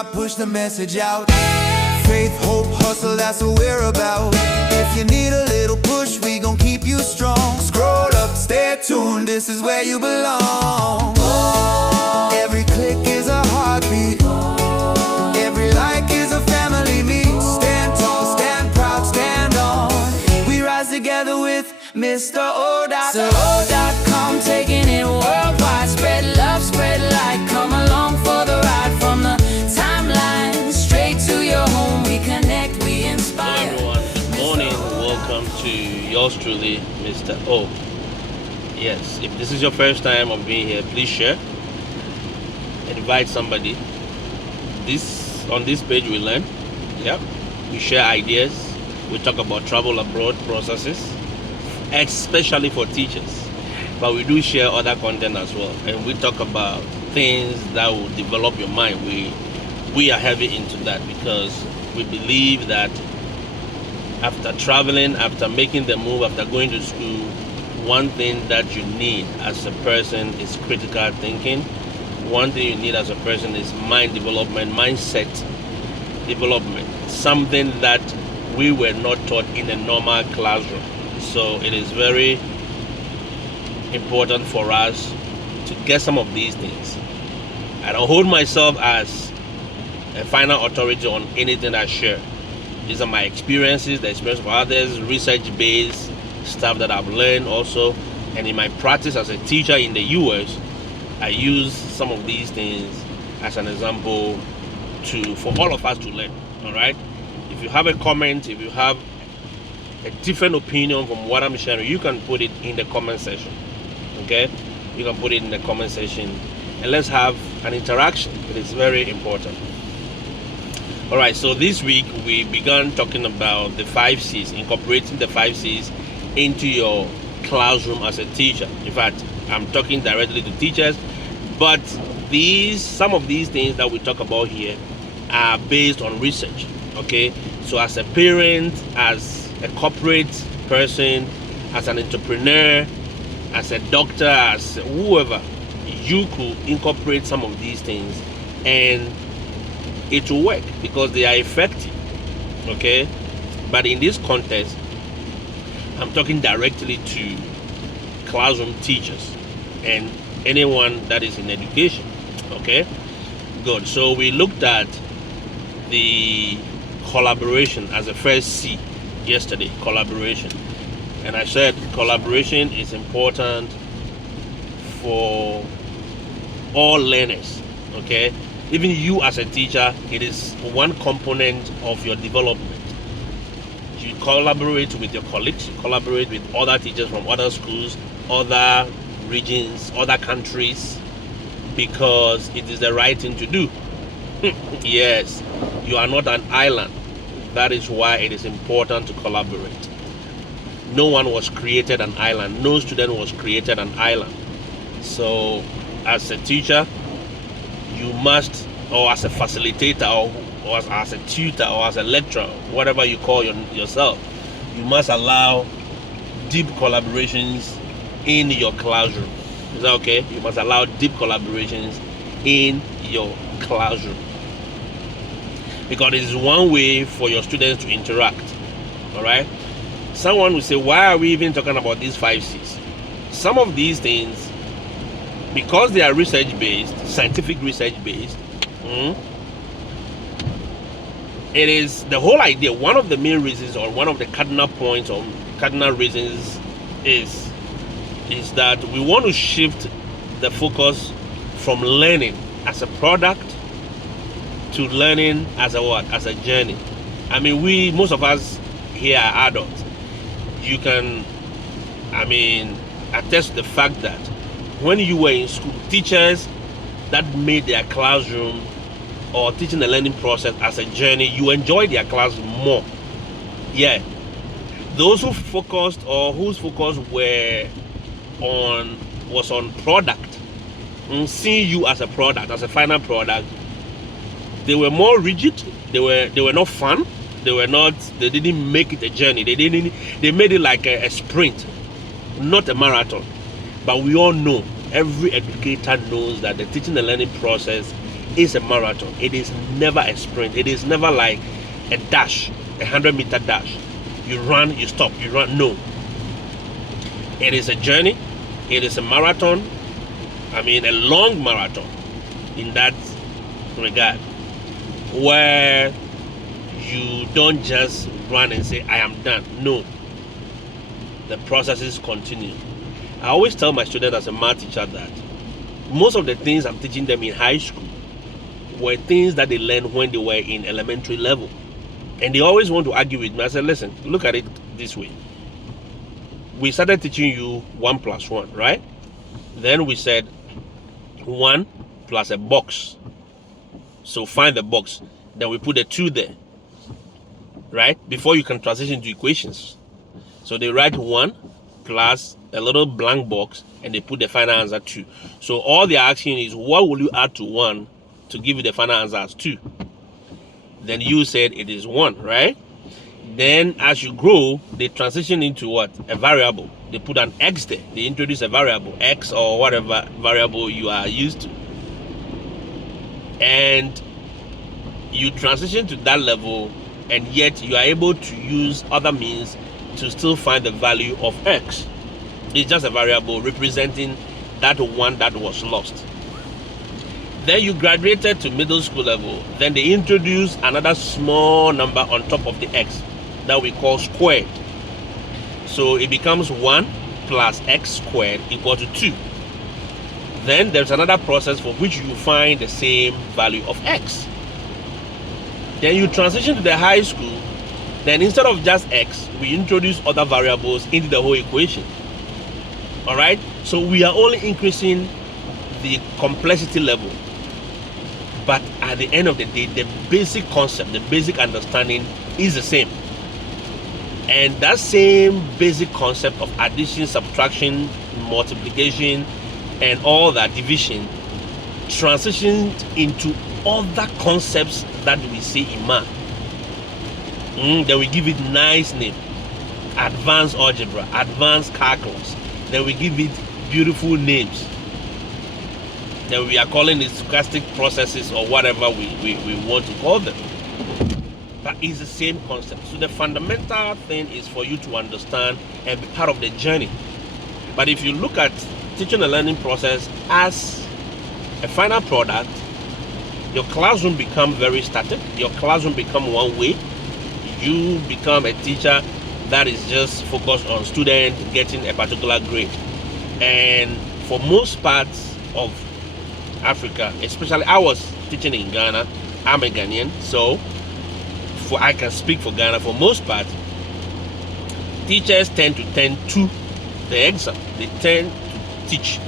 I push the message out. Faith, hope, hustle, that's what we're about. If you need a little push, we gon' keep you strong. Scroll up, stay tuned, this is where you belong. Every click is a heartbeat. Every like is a family meet. Stand tall, stand proud, stand on. We rise together with Mr. O. So O.com, taking it worldwide. Spread love, spread light. Come along for the ride. From the timeline straight to your home, we connect, we inspire. Hello everyone, good morning. Welcome to yours truly, Mr. O. Yes, if this is your first time of being here, please share. Invite somebody. On this page we learn. We share ideas. We talk about travel abroad processes, especially for teachers, but we do share other content as well, and we talk about things that will develop your mind. We are heavy into that because we believe that after traveling, after making the move, after going to school, one thing that you need as a person is critical thinking. One thing you need as a person is mind development, mindset development, something that we were not taught in a normal classroom. So it is very important for us to get some of these things. I don't hold myself as a final authority on anything I share. These are my experiences, the experience of others, research-based stuff that I've learned also. And in my practice as a teacher in the US, I use some of these things as an example for all of us to learn. All right? If you have a comment, if you have a different opinion from what I'm sharing, you can put it in the comment section. Okay, you can put it in the comment section and let's have an interaction. It is very important. All right, so this week we began talking about the 5C's, incorporating the 5C's into your classroom as a teacher. In fact, I'm talking directly to teachers, but some of these things that we talk about here are based on research. Okay, so as a parent, as a corporate person, as an entrepreneur, as a doctor, as whoever, you could incorporate some of these things and it will work because they are effective. Okay, but in this context, I'm talking directly to classroom teachers and anyone that is in education. Okay, good. So we looked at the collaboration as a first C yesterday, collaboration, and I said collaboration is important for all learners. Okay, even you as a teacher, it is one component of your development. You collaborate with your colleagues, you collaborate with other teachers from other schools, other regions, other countries, because it is the right thing to do. Yes, you are not an island. That is why it is important to collaborate. No one was created an island. No student was created an island. So as a teacher, you must, or as a facilitator, or as a tutor, or as a lecturer, whatever you call yourself, you must allow deep collaborations in your classroom. Is that okay? You must allow deep collaborations in your classroom, because it is one way for your students to interact. All right. Someone will say, why are we even talking about these 5C's? Some of these things, because they are research-based, scientific research-based, it is the whole idea. One of the main reasons, or one of the cardinal points, or cardinal reasons is that we want to shift the focus from learning as a product to learning as a what? As a journey. I mean, most of us here are adults. You can, attest to the fact that when you were in school, teachers that made their classroom or teaching the learning process as a journey, you enjoyed their class more. Yeah. Those who focused, or whose focus was on product, seeing you as a product, as a final product, they were more rigid. They were not fun. They didn't make it a journey. They made it like a sprint, not a marathon. But we all know, every educator knows that the teaching and learning process is a marathon. It is never a sprint. It is never like a dash, 100-meter dash. You run, you stop, you run. No. It is a journey. It is a marathon. I mean, a long marathon in that regard, where you don't just run and say, I am done. No. The processes continue. I always tell my students as a math teacher that most of the things I'm teaching them in high school were things that they learned when they were in elementary level. And they always want to argue with me. I said, listen, look at it this way. We started teaching you 1 plus 1, right? Then we said 1 plus a box. So find the box. Then we put a 2 there, right? Before you can transition to equations. So they write 1 plus a little blank box and they put the final answer 2. So all they're asking is, what will you add to 1 to give you the final answer as 2? Then you said it is 1, right? Then as you grow, they transition into what? A variable. They put an x there. They introduce a variable, x or whatever variable you are used to. And you transition to that level, and yet you are able to use other means to still find the value of x. It's just a variable representing that one that was lost. Then you graduated to middle school level. Then they introduce another small number on top of the x that we call squared. So it becomes 1 plus x squared equal to 2. Then there's another process for which you find the same value of x. Then you transition to the high school. Then instead of just x, we introduce other variables into the whole equation. All right? So we are only increasing the complexity level. But at the end of the day, the basic concept, the basic understanding is the same. And that same basic concept of addition, subtraction, multiplication, and all that, division, transitioned into other concepts that we see in math. Then we give it nice name: advanced algebra, advanced calculus. Then we give it beautiful names. Then we are calling it stochastic processes or whatever we want to call them. But it's the same concept. So the fundamental thing is for you to understand and be part of the journey. But if you look at teaching and learning process as a final product, your classroom become very static. Your classroom become one way. You become a teacher that is just focused on student getting a particular grade. And for most parts of Africa, especially I was teaching in Ghana, I'm a Ghanaian, so I can speak for Ghana. For most part, teachers tend to the exam. They tend to teach.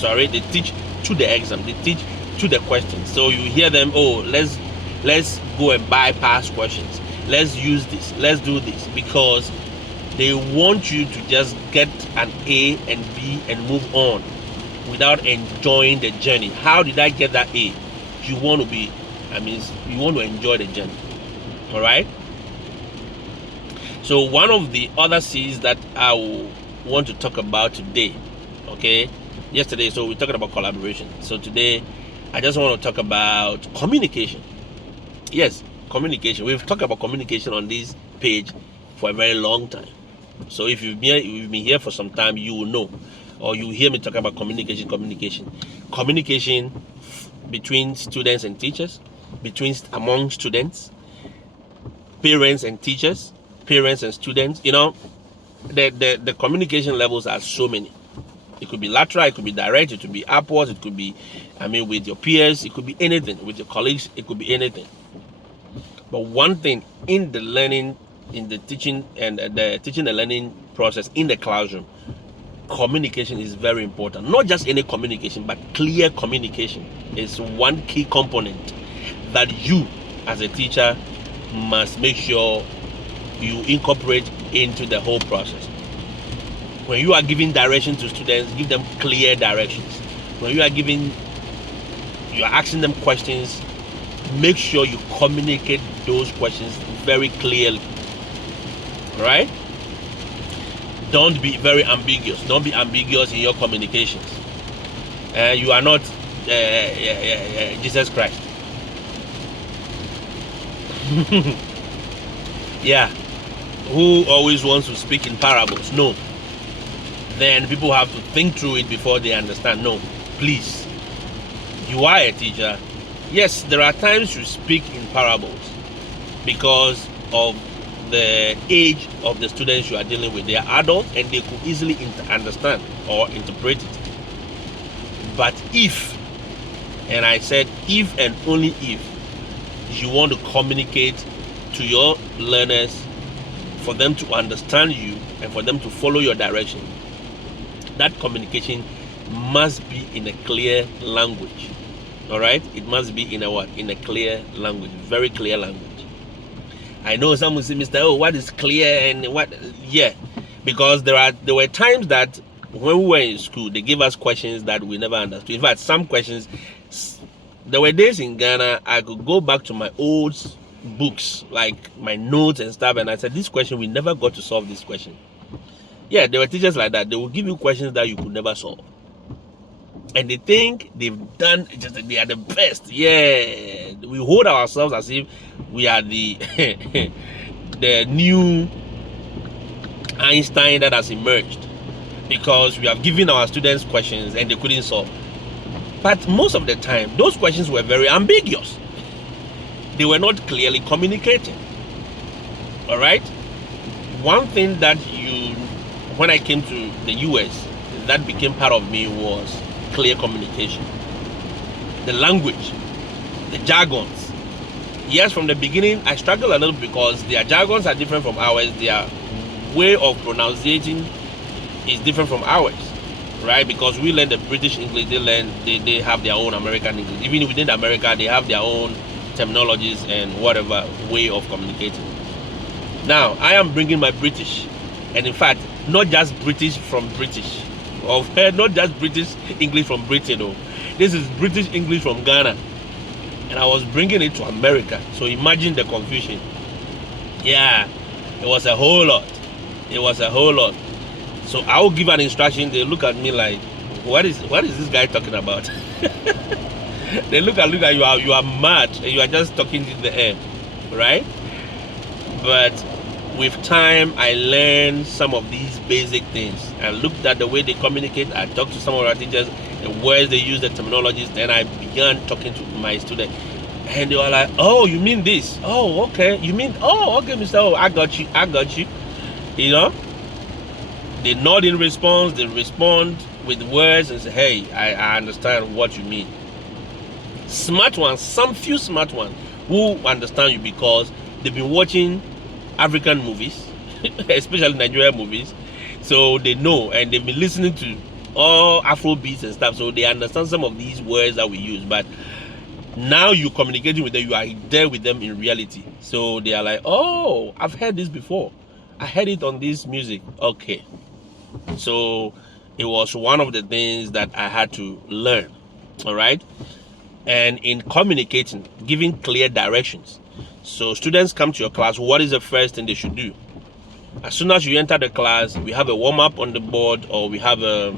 They teach to the exam. They teach to the questions. So you hear them, oh, let's go and bypass questions. Let's use this. Let's do this, because they want you to just get an A and B and move on without enjoying the journey. How did I get that A? You want to enjoy the journey. All right. So one of the other C's that I want to talk about today, okay, yesterday, so we're talking about collaboration. So today, I just want to talk about communication. Yes, communication. We've talked about communication on this page for a very long time. So if you've been here for some time, you will know, or you hear me talk about communication between students and teachers, among students, parents and teachers, parents and students. You know, the communication levels are so many. It could be lateral, it could be direct, it could be upwards, it could be, with your peers, it could be anything. With your colleagues, it could be anything. But one thing in the learning, in the teaching and learning process in the classroom, communication is very important. Not just any communication, but clear communication is one key component that you, as a teacher, must make sure you incorporate into the whole process. When you are giving direction to students, give them clear directions. When you are asking them questions, make sure you communicate those questions very clearly. Right? Don't be very ambiguous. Don't be ambiguous in your communications. You are not Jesus Christ. Yeah, who always wants to speak in parables? No. Then people have to think through it before they understand. No, please. You are a teacher. Yes, there are times you speak in parables because of the age of the students you are dealing with. They are adults and they could easily understand or interpret it. But if, and I said if and only if, you want to communicate to your learners for them to understand you and for them to follow your direction, that communication must be in a clear language. All right, it must be in a what? In a clear language, very clear language. I know some will say, Mr. Oh, what is clear and what? Yeah, because there were times that when we were in school, they gave us questions that we never understood. In fact, some questions, there were days in Ghana I could go back to my old books, like my notes and stuff, and I said, this question, we never got to solve this question. Yeah, there were teachers like that. They will give you questions that you could never solve. And they think they've done, just they are the best. Yeah, we hold ourselves as if we are the the new Einstein that has emerged because we have given our students questions and they couldn't solve. But most of the time, those questions were very ambiguous. They were not clearly communicated. All right. One thing that when I came to the US, that became part of me was clear communication. The language, the jargons. Yes, from the beginning, I struggled a little because their jargons are different from ours. Their way of pronouncing is different from ours, right? Because we learn the British English, they have their own American English. Even within America, they have their own terminologies and whatever way of communicating. Now, I am bringing my British, and in fact, not just British from British, or not just British English from Britain. No, this is British English from Ghana, and I was bringing it to America. So imagine the confusion. Yeah, it was a whole lot. It was a whole lot. So I will give an instruction. They look at me like, what is this guy talking about? They look at you are mad and you are just talking in the air, right? But with time, I learned some of these basic things. I looked at the way they communicate. I talked to some of our teachers, the words they use, the terminologies. Then I began talking to my students, and they were like, "Oh, you mean this? Oh, okay. You mean? Oh, okay, Mr. Oh, I got you. I got you." You know, they nod in response. They respond with words and say, "Hey, I understand what you mean." Smart ones, some few smart ones who understand you because they've been watching African movies, especially Nigerian movies, so they know, and they've been listening to all Afro beats and stuff, so they understand some of these words that we use. But now you're communicating with them, you are there with them in reality, so they are like, "Oh, I've heard this before. I heard it on this music." Okay, so it was one of the things that I had to learn. All right. And in communicating, giving clear directions. So students come to your class, what is the first thing they should do? As soon as you enter the class, we have a warm-up on the board, or we have a,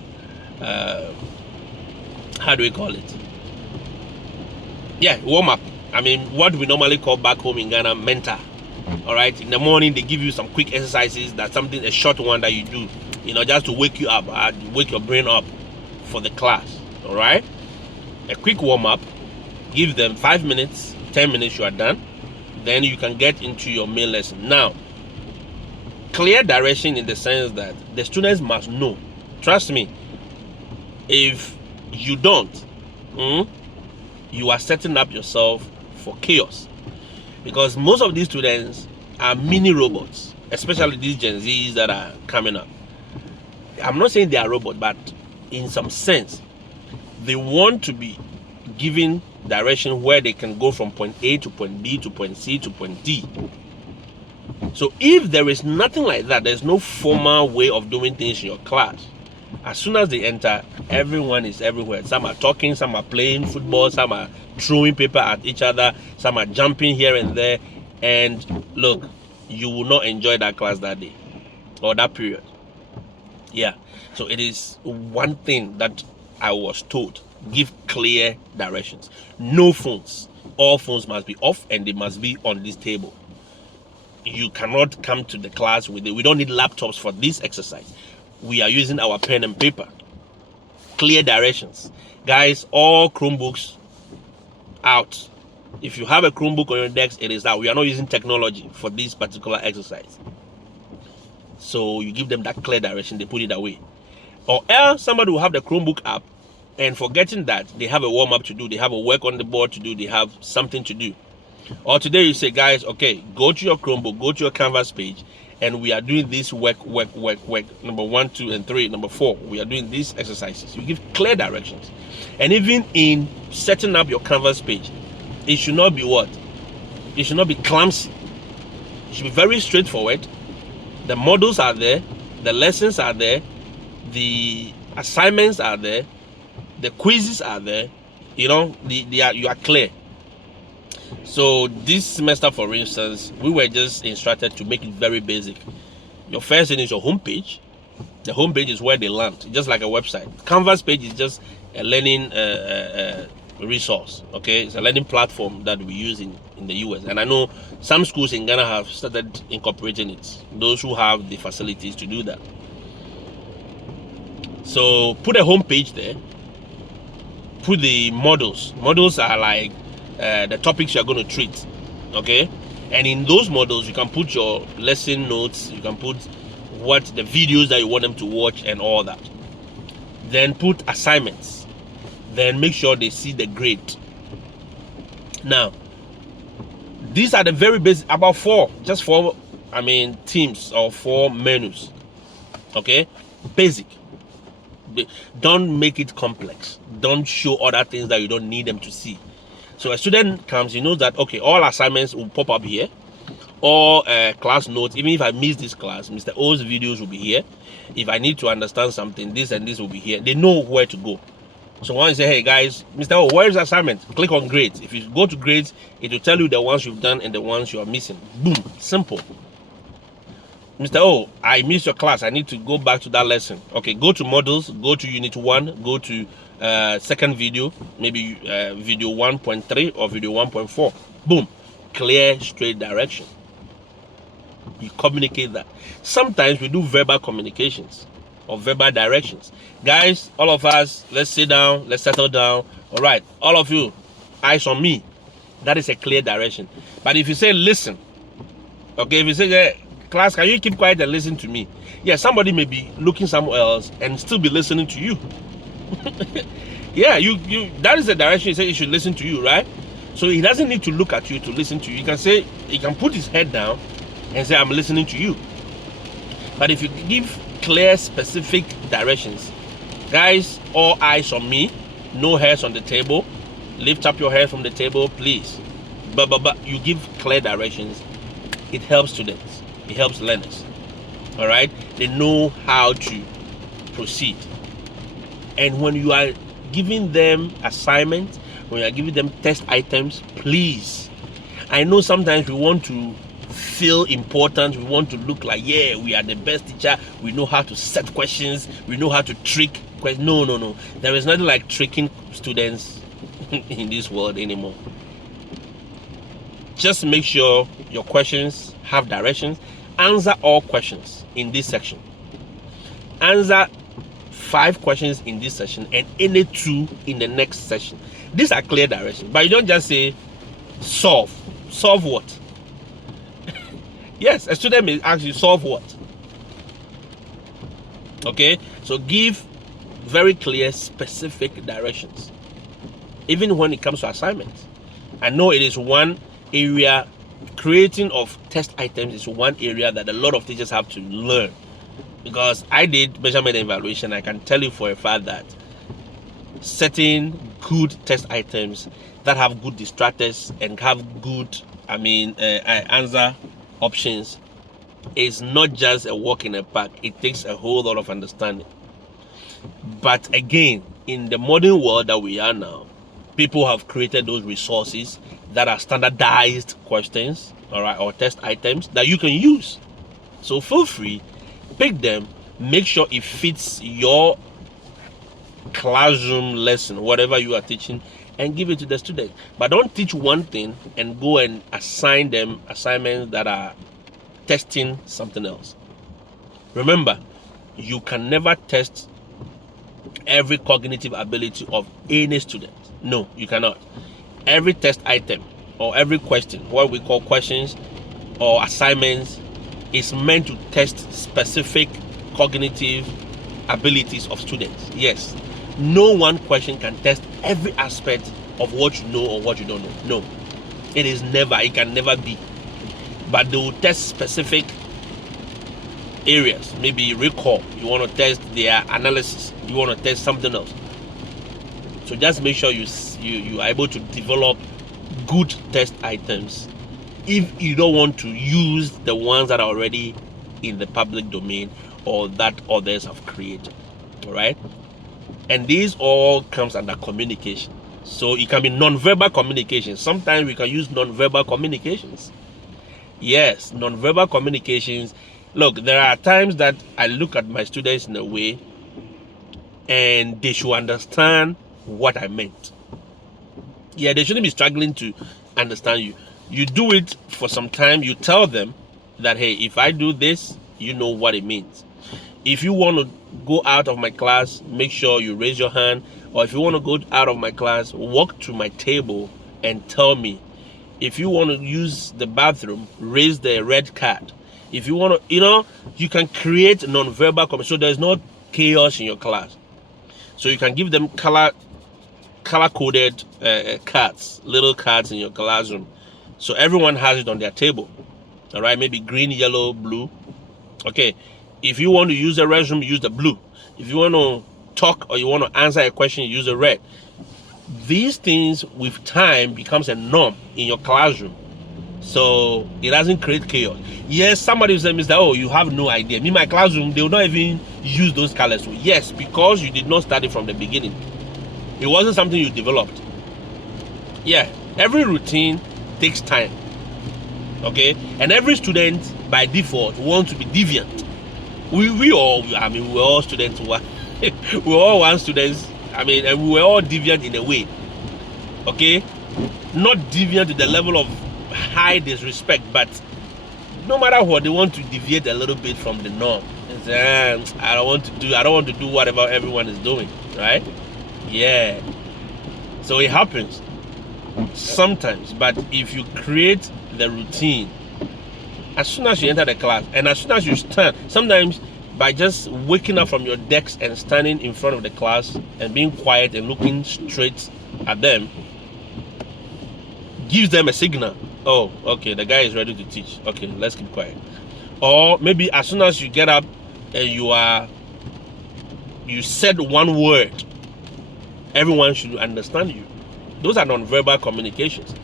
how do we call it? Yeah, warm-up. I mean, what we normally call back home in Ghana, mentor. All right, in the morning, they give you some quick exercises, that's something, a short one that you do, just to wake you up, wake your brain up for the class. All right, a quick warm-up. Give them 5 minutes, 10 minutes, you are done. Then you can get into your main lesson. Now, clear direction in the sense that the students must know. Trust me, if you don't, you are setting up yourself for chaos. Because most of these students are mini robots, especially these Gen Zs that are coming up. I'm not saying they are robots, but in some sense, they want to be given direction where they can go from point A to point B to point C to point D. So if there is nothing like that, there's no formal way of doing things in your class. As soon as they enter, everyone is everywhere. Some are talking, some are playing football, some are throwing paper at each other, some are jumping here and there. And look, you will not enjoy that class that day or that period. Yeah. So it is one thing that I was told Give clear directions. No phones. All phones must be off and they must be on this table. You cannot come to the class with it. We don't need laptops for this exercise. We are using our pen and paper. Clear directions. Guys, all Chromebooks out. If you have a Chromebook on your desk, it is out. We are not using technology for this particular exercise. So you give them that clear direction, they put it away. Or else somebody will have the Chromebook app and forgetting that they have a warm-up to do, they have a work on the board to do, they have something to do. Or today you say, guys, okay, go to your Chromebook, go to your Canvas page, and we are doing this work, number 1, 2, and 3, number 4. We are doing these exercises. You give clear directions. And even in setting up your Canvas page, it should not be what? It should not be clumsy. It should be very straightforward. The models are there, the lessons are there, the assignments are there, the quizzes are there. You know, you are clear. So this semester, for instance, we were just instructed to make it very basic. Your first thing is your homepage. The homepage is where they learn, just like a website. Canvas page is just a learning resource. Okay, it's a learning platform that we use in the US, and I know some schools in Ghana have started incorporating it. Those who have the facilities to do that. So put a homepage there. Put the models. Models are like the topics you're going to treat. Okay, and in those models you can put your lesson notes. You can put what the videos that you want them to watch and all that. Then put assignments. Then make sure they see the grade. Now, these are the very basic, about 4 teams or 4 menus. Okay, basic. Don't make it complex. Don't show other things that you don't need them to see. So a student comes, he knows that, okay, all assignments will pop up here. All class notes, even if I miss this class, Mr. O's videos will be here. If I need to understand something, this and this will be here. They know where to go. So once you say, hey guys, Mr. O, where is the assignment? Click on grades. If you go to grades, it will tell you the ones you've done and the ones you are missing. Boom, simple. Mr. O, I missed your class. I need to go back to that lesson. Okay, go to models, go to unit 1, go to second video, maybe video 1.3 or video 1.4. Boom, clear, straight direction. You communicate that. Sometimes we do verbal communications or verbal directions. Guys, all of us, let's sit down, let's settle down. All right, all of you, eyes on me. That is a clear direction. But if you say listen, okay, if you say, class, can you keep quiet and listen to me? Yeah, somebody may be looking somewhere else and still be listening to you. Yeah, you that is the direction you say he should listen to you, right? So he doesn't need to look at you to listen to you. You can say, he can put his head down and say, I'm listening to you. But if you give clear, specific directions, guys, all eyes on me, no hairs on the table, lift up your hair from the table, please. But you give clear directions, it helps students, it helps learners. All right, they know how to proceed. And when you are giving them assignments, when you are giving them test items, please, I know sometimes we want to feel important, we want to look like, yeah, we are the best teacher, we know how to set questions, we know how to trick questions. No, there is nothing like tricking students in this world anymore. Just make sure your questions have directions. Answer all questions in this section. Answer 5 questions in this session and any 2 in the next session. These are clear directions, but you don't just say solve what. Yes, a student may ask you, solve what? Okay, so give very clear, specific directions. Even when it comes to assignments, I know it is one area. Creating of test items is one area that a lot of teachers have to learn, because I did measurement and evaluation. I can tell you for a fact that setting good test items that have good distractors and have good answer options is not just a walk in the park. It takes a whole lot of understanding. But again, in the modern world that we are now, people have created those resources that are standardized questions, all right, or test items that you can use. So feel free, pick them, make sure it fits your classroom lesson, whatever you are teaching, and give it to the students. But don't teach one thing and go and assign them assignments that are testing something else. Remember, you can never test every cognitive ability of any student. No, you cannot. Every test item or every question, what we call questions or assignments, is meant to test specific cognitive abilities of students. Yes, no one question can test every aspect of what you know or what you don't know. No, it can never be. But they will test specific areas. Maybe recall, you want to test their analysis, you want to test something else. So just make sure you are able to develop good test items if you don't want to use the ones that are already in the public domain or that others have created. All right, and these all comes under communication. So it can be non-verbal communication. Sometimes we can use non-verbal communications. Yes, non-verbal communications. Look, there are times that I look at my students in a way and they should understand what I meant. Yeah, they shouldn't be struggling to understand you. You do it for some time. You tell them that, hey, if I do this, you know what it means. If you want to go out of my class, make sure you raise your hand. Or if you want to go out of my class, walk to my table and tell me. If you want to use the bathroom, raise the red card. If you want to, you can create non-verbal communication. So there's no chaos in your class. So you can give them color-coded cards, little cards in your classroom. So everyone has it on their table. All right, maybe green, yellow, blue. Okay, if you want to use the restroom, use the blue. If you want to talk or you want to answer a question, use the red. These things with time becomes a norm in your classroom. So it doesn't create chaos. Yes, somebody will say, Mr. Oh, you have no idea. In my classroom, they will not even use those colors. Yes, because you did not study from the beginning. It wasn't something you developed. Yeah, every routine takes time. Okay, and every student by default wants to be deviant. We're all students. We all want students. And we're all deviant in a way. Okay, not deviant to the level of high disrespect, but no matter what, they want to deviate a little bit from the norm. I don't want to do whatever everyone is doing, right? Yeah. So it happens sometimes, but if you create the routine, as soon as you enter the class and as soon as you stand, sometimes by just waking up from your desk and standing in front of the class and being quiet and looking straight at them, gives them a signal. Oh, okay, the guy is ready to teach. Okay, let's keep quiet. Or maybe as soon as you get up and you said one word, everyone should understand you. Those are non-verbal communications.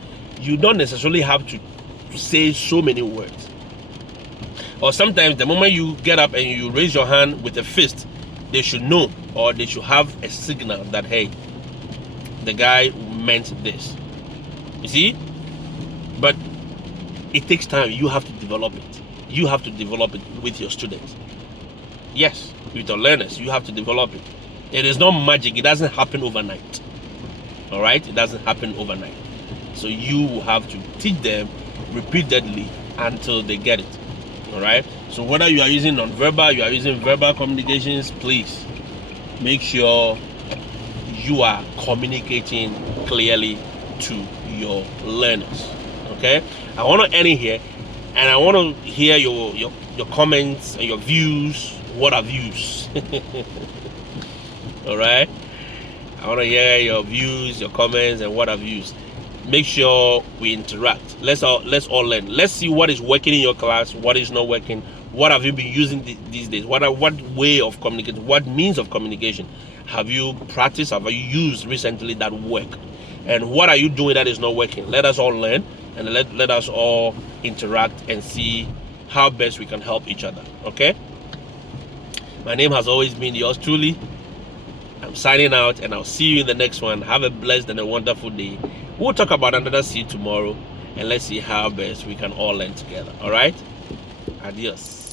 You don't necessarily have to say so many words. Or sometimes the moment you get up and you raise your hand with a fist, they should know, or they should have a signal that, hey, the guy meant this. You see? But it takes time. You have to develop it. You have to develop it with your students. Yes, with your learners, you have to develop it. It is not magic. It doesn't happen overnight. All right? It doesn't happen overnight. So you will have to teach them repeatedly until they get it. All right? So whether you are using non-verbal, you are using verbal communications, please make sure you are communicating clearly to your learners. Okay? I want to end it here, and I want to hear your comments and your views. What are views? All right? I want to hear your views, your comments, and what are views. Make sure we interact. Let's all learn. Let's see what is working in your class, what is not working. What have you been using these days? What way of communicating? What means of communication have you practiced? Have you used recently that work? And what are you doing that is not working? Let us all learn, and let us all interact and see how best we can help each other. Okay? My name has always been yours truly. I'm signing out, and I'll see you in the next one. Have a blessed and a wonderful day. We'll talk about another seed tomorrow, and let's see how best we can all learn together. All right? Adios.